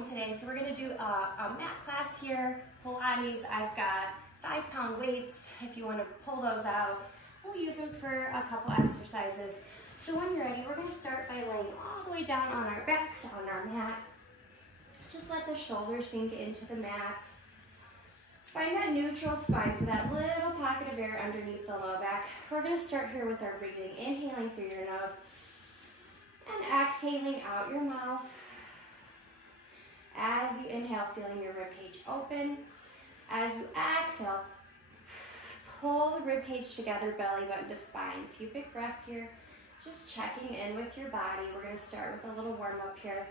me today. So we're gonna do a mat class here, Pilates. I've got 5-pound weights. If you wanna pull those out, we'll use them for a couple exercises. So when you're ready, we're gonna start by laying all the way down on our backs on our mat. Just let the shoulders sink into the mat. Find that neutral spine, so that little pocket of air underneath the low back. We're gonna start here with our breathing, inhaling through your nose and exhaling out your mouth. As you inhale, feeling your ribcage open. As you exhale, pull the ribcage together, belly button to spine. A few big breaths here, just checking in with your body. We're gonna start with a little warm up here.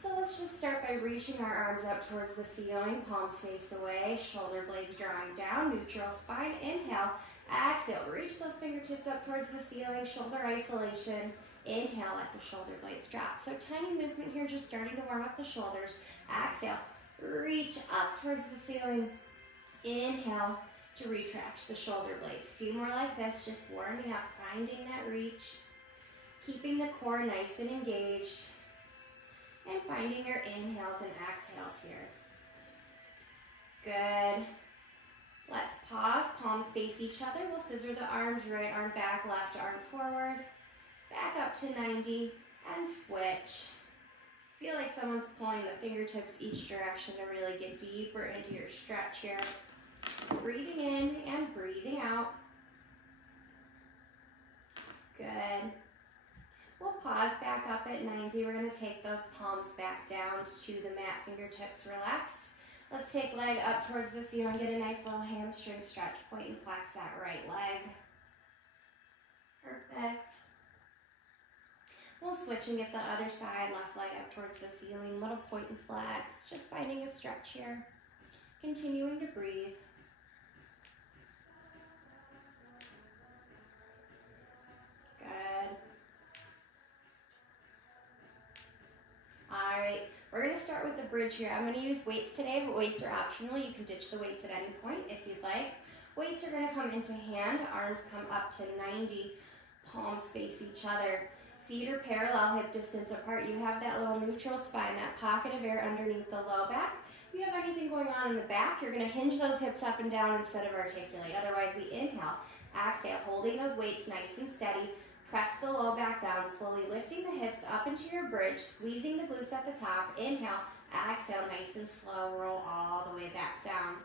So let's just start by reaching our arms up towards the ceiling, palms face away, shoulder blades drawing down, neutral spine. Inhale, exhale, reach those fingertips up towards the ceiling, shoulder isolation. Inhale, let the shoulder blades drop. So tiny movement here, just starting to warm up the shoulders. Exhale, reach up towards the ceiling. Inhale to retract the shoulder blades. A few more like this, just warming up, finding that reach, keeping the core nice and engaged. And finding your inhales and exhales here. Good. Let's pause, palms face each other. We'll scissor the arms, right arm back, left arm forward. Back up to 90 and switch. Feel like someone's pulling the fingertips each direction to really get deeper into your stretch here. Breathing in and breathing out. Good. We'll pause back up at 90. We're going to take those palms back down to the mat, fingertips relaxed. Let's take leg up towards the ceiling, get a nice little hamstring stretch, point and flex that right leg. Perfect. We'll switch and get the other side, left leg up towards the ceiling, little point and flex, just finding a stretch here. Continuing to breathe. Good. All right, we're gonna start with the bridge here. I'm gonna use weights today, but weights are optional. You can ditch the weights at any point if you'd like. Weights are gonna come into hand, arms come up to 90, palms face each other. Feet are parallel, hip distance apart. You have that little neutral spine, that pocket of air underneath the low back. If you have anything going on in the back, you're gonna hinge those hips up and down instead of articulate. Otherwise, we inhale, exhale, holding those weights nice and steady. Press the low back down, slowly lifting the hips up into your bridge, squeezing the glutes at the top. Inhale, exhale, nice and slow, roll all the way back down.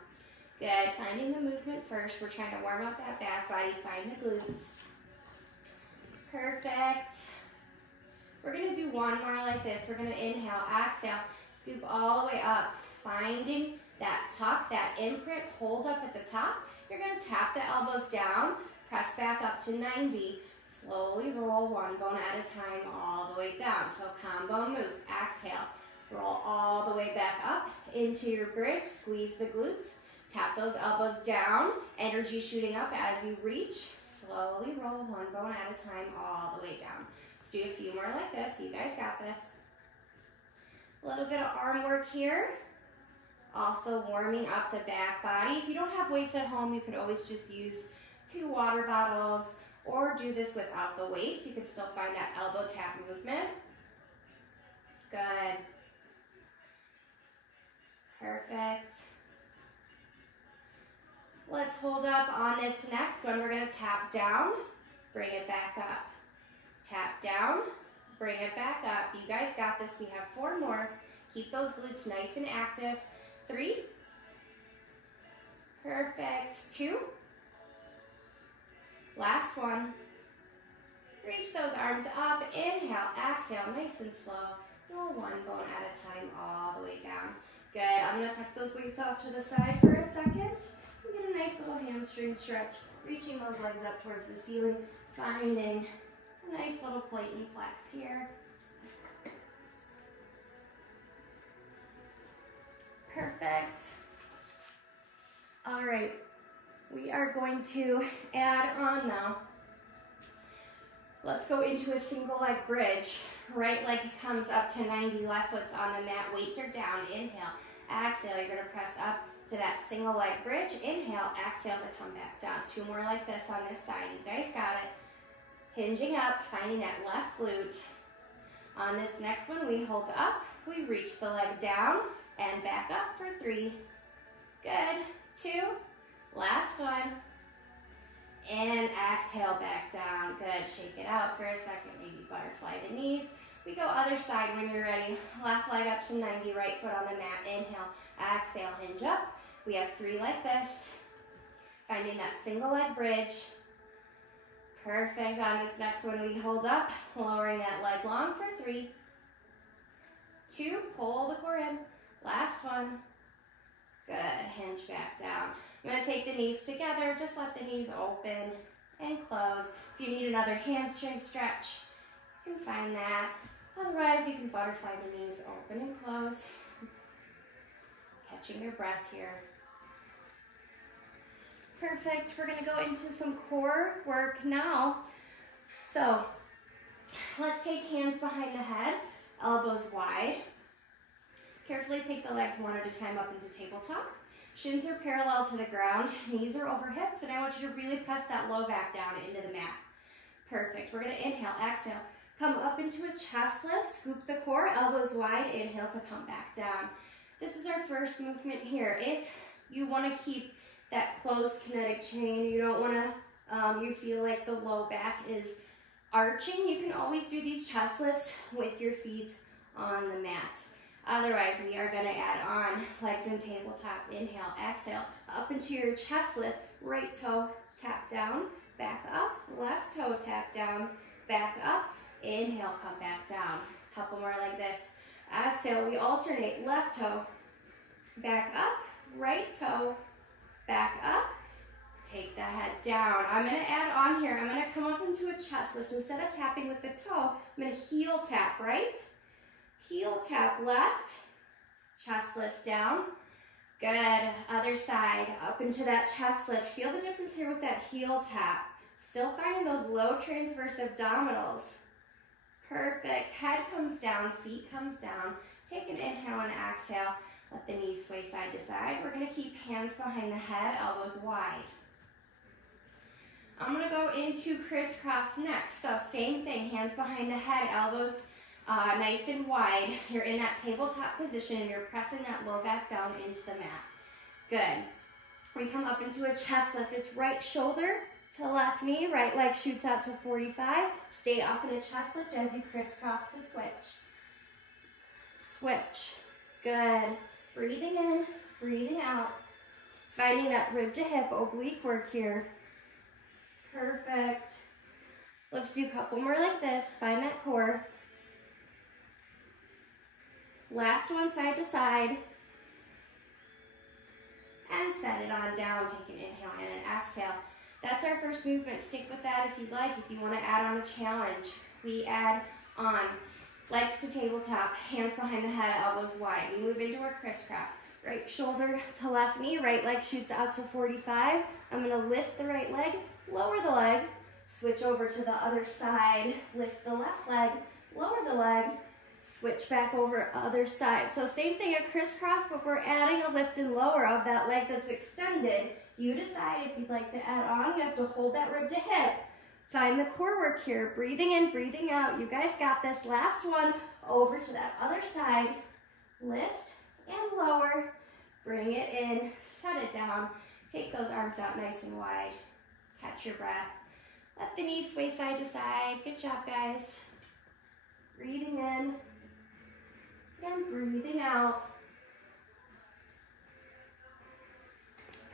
Good, finding the movement first. We're trying to warm up that back body, find the glutes. Perfect. We're gonna do one more like this. We're gonna inhale, exhale, scoop all the way up, finding that tuck, that imprint, hold up at the top. You're gonna tap the elbows down, press back up to 90. Slowly roll one bone at a time all the way down. So combo move. Exhale. Roll all the way back up into your bridge. Squeeze the glutes. Tap those elbows down. Energy shooting up as you reach. Slowly roll one bone at a time all the way down. Let's do a few more like this. You guys got this. A little bit of arm work here. Also warming up the back body. If you don't have weights at home, you could always just use 2 water bottles. Or do this without the weights. You can still find that elbow tap movement. Good. Perfect. Let's hold up on this next one. We're going to tap down, bring it back up. Tap down, bring it back up. You guys got this. We have 4 more. Keep those glutes nice and active. 3. Perfect. 2. Last one. Reach those arms up. Inhale, exhale, nice and slow. Roll one bone at a time all the way down. Good. I'm going to tuck those weights off to the side for a second. And get a nice little hamstring stretch. Reaching those legs up towards the ceiling. Finding a nice little point and flex here. Perfect. All right. We are going to add on now. Let's go into a single leg bridge. Right leg comes up to 90, left foot's on the mat, weights are down. Inhale, exhale, you're gonna press up to that single leg bridge. Inhale, exhale to come back down. 2 more like this on this side. You guys got it. Hinging up, finding that left glute. On this next one, we hold up, We reach the leg down and back up for 3. Good. 2. Last one. And exhale back down. Good. Shake it out for a second. Maybe butterfly the knees. We go other side when you're ready. Left leg up to 90, right foot on the mat. Inhale, exhale, hinge up. We have 3 like this. Finding that single leg bridge. Perfect. On this next one, we hold up, lowering that leg long for 3. 2, pull the core in. Last one. Good. Hinge back down. I'm going to take the knees together. Just let the knees open and close. If you need another hamstring stretch, you can find that. Otherwise, you can butterfly the knees open and close. Catching your breath here. Perfect. We're going to go into some core work now. So let's take hands behind the head, elbows wide. Carefully take the legs one at a time up into tabletop. Shins are parallel to the ground, knees are over hips, and I want you to really press that low back down into the mat. Perfect. We're going to inhale, exhale. Come up into a chest lift, scoop the core, elbows wide, inhale to come back down. This is our first movement here. If you want to keep that closed kinetic chain, you don't want to, you feel like the low back is arching, you can always do these chest lifts with your feet on the mat. Otherwise, we are going to add on legs in tabletop. Inhale, exhale, up into your chest lift, right toe, tap down, back up, left toe, tap down, back up. Inhale, come back down. Couple more like this. Exhale, we alternate. Left toe, back up, right toe, back up. Take the head down. I'm going to add on here. I'm going to come up into a chest lift. Instead of tapping with the toe, I'm going to heel tap right, heel tap left, chest lift down. Good. Other side, up into that chest lift. Feel the difference here with that heel tap. Still finding those low transverse abdominals. Perfect. Head comes down, feet comes down. Take an inhale and exhale. Let the knees sway side to side. We're going to keep hands behind the head, elbows wide. I'm going to go into crisscross next. So same thing, hands behind the head, elbows nice and wide. You're in that tabletop position and you're pressing that low back down into the mat. Good. We come up into a chest lift. It's right shoulder to left knee, right leg shoots out to 45. Stay up in a chest lift as you crisscross to switch. Switch. Good. Breathing in, breathing out. Finding that rib to hip oblique work here. Perfect. Let's do a couple more like this. Find that core. Last one side to side. And set it on down. Take an inhale and an exhale. That's our first movement. Stick with that if you'd like. If you want to add on a challenge, we add on legs to tabletop, hands behind the head, elbows wide. We move into our crisscross. Right shoulder to left knee, right leg shoots out to 45. I'm going to lift the right leg, lower the leg, switch over to the other side, lift the left leg, lower the leg, switch back over other side. So same thing at crisscross, but we're adding a lift and lower of that leg that's extended. You decide if you'd like to add on. You have to hold that rib to hip. Find the core work here. Breathing in, breathing out. You guys got this. Last one, over to that other side. Lift and lower. Bring it in, set it down. Take those arms out nice and wide. Catch your breath. Let the knees sway side to side. Good job, guys. Breathing in and breathing out.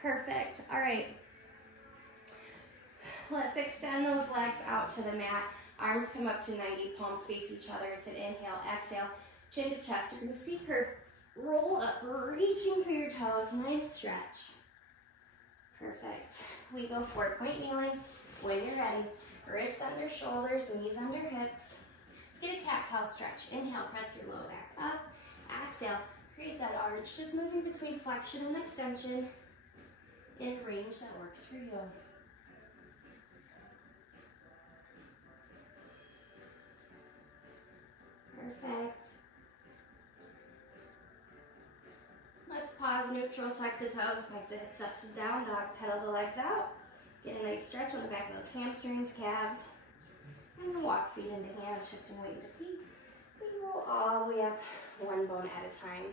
Perfect. All right. Let's extend those legs out to the mat. Arms come up to 90, palms face each other. It's an inhale, exhale, chin to chest. You're going to see her roll up, reaching for your toes. Nice stretch. Perfect. We go forward point kneeling when you're ready. Wrists under shoulders, knees under hips. Let's get a cat-cow stretch. Inhale, press your low back up. Exhale, create that arch. Just moving between flexion and extension in range that works for you. Perfect. Let's pause, neutral, tuck the toes, back the hips up and down, dog, pedal the legs out. Get a nice stretch on the back of those hamstrings, calves. And walk feet into hands, shifting weight into feet. We roll all the way up one bone at a time.